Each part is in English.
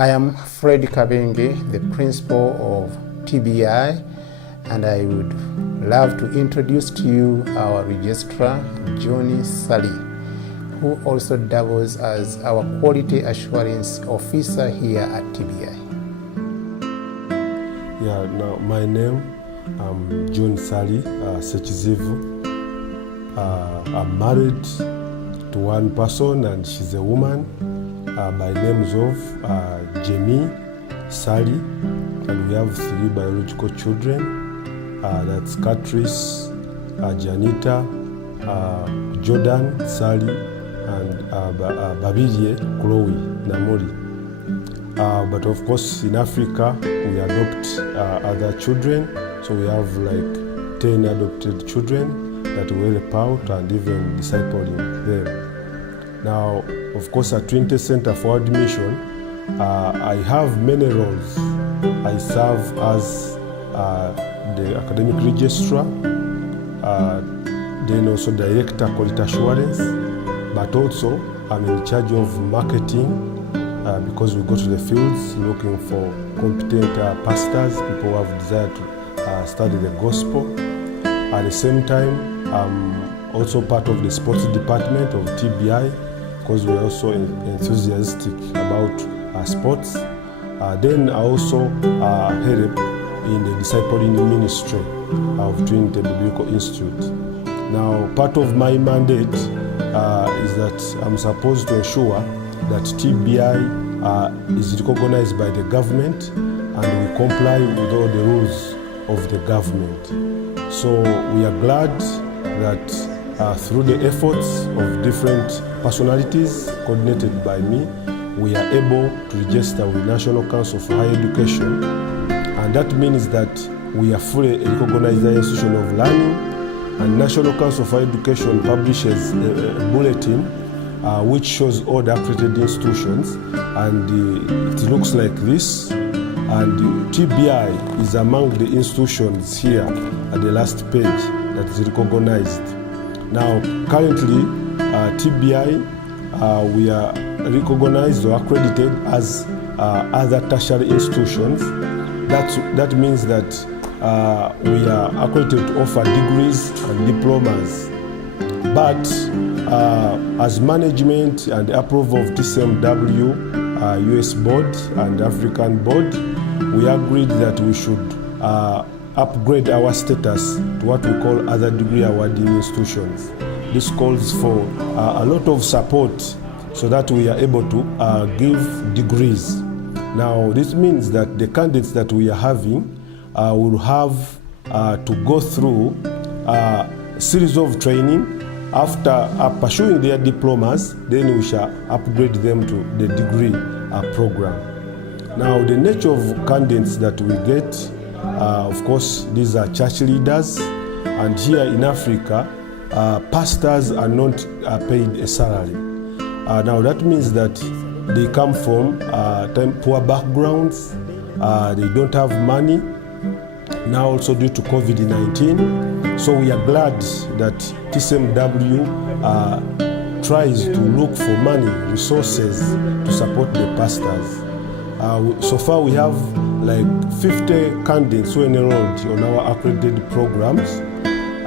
I am Fred Kabenge, the principal of TBI, and I would love to introduce to you our registrar, Johnny Sally, who also doubles as our quality assurance officer here at TBI. Now my name, I'm John Sally Sechizivu. I'm married to one person and she's a woman by names of Jamie, Sally, and we have 3 biological children. That's Catrice, Janita, Jordan, Sally, and Babirie, Chloe, Namori. But of course in Africa we adopt other children, so we have like 10 adopted children that we help out and even discipling them. Now, of course, at Trinity Center for Admission, I have many roles. I serve as the academic registrar, then also director quality assurance, but also I'm in charge of marketing because we go to the fields looking for competent pastors, people who have desire to study the gospel. At the same time, I'm also part of the sports department of TBI because we're also enthusiastic about sports. Then I also help in the discipling ministry of Trinity Biblical Institute. Now, part of my mandate is that I'm supposed to ensure that TBI is recognized by the government and we comply with all the rules of the government. So we are glad that through the efforts of different personalities coordinated by me, we are able to register with National Council for Higher Education, and that means that we are fully recognized institution of learning, and National Council for Higher Education publishes a bulletin which shows all the accredited institutions, and it looks like this, and TBI is among the institutions here at the last page that is recognized. Now, currently, TBI, we are recognized or accredited as other tertiary institutions. That means that we are accredited to offer degrees and diplomas. But as management and approval of TCMW, US board and African board, we agreed that we should upgrade our status to what we call other degree awarding institutions. This calls for a lot of support so that we are able to give degrees. Now, this means that the candidates that we are having will have to go through a series of training. After pursuing their diplomas, then we shall upgrade them to the degree program. Now, the nature of candidates that we get, of course, these are church leaders, and here in Africa, pastors are not paid a salary. Now, that means that they come from poor backgrounds, they don't have money, now also due to COVID-19. So we are glad that TCMW tries to look for money, resources to support the pastors. So far we have like 50 candidates who enrolled on our accredited programs,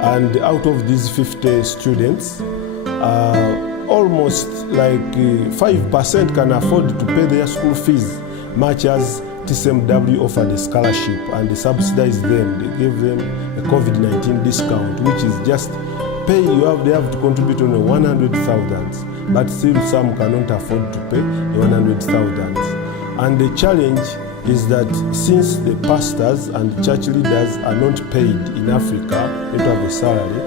and out of these 50 students, almost like 5% can afford to pay their school fees, much as TCMW offered a scholarship and they subsidized them. They gave them a COVID-19 discount, which is just pay. They have to contribute only 100,000, but still some cannot afford to pay the 100,000. And the challenge is that since the pastors and church leaders are not paid in Africa, they don't have a salary,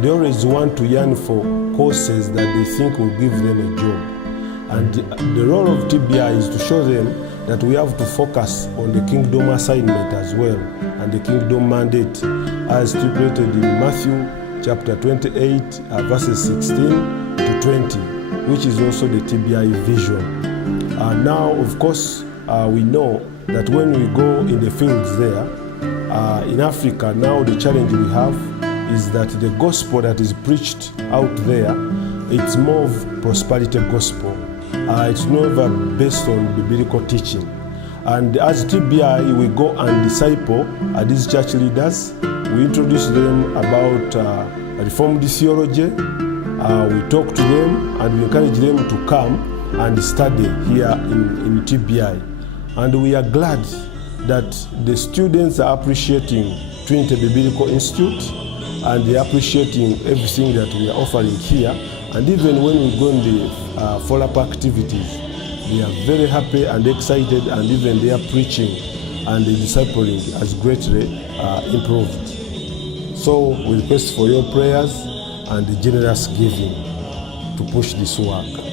they always want to yearn for courses that they think will give them a job. And the role of TBI is to show them that we have to focus on the kingdom assignment as well, and the kingdom mandate as stipulated in Matthew chapter 28, verses 16 to 20, which is also the TBI vision. Now, of course, we know that when we go in the fields there, in Africa, now the challenge we have is that the gospel that is preached out there, it's more of prosperity gospel. It's never based on biblical teaching. And as TBI, we go and disciple these church leaders. We introduce them about Reformed theology. We talk to them and we encourage them to come and study here in TBI. And we are glad that the students are appreciating Trinity Biblical Institute, and they are appreciating everything that we are offering here. And even when we go in the follow-up activities, they are very happy and excited, and even their preaching and the discipling has greatly improved. So we request for your prayers and the generous giving to push this work.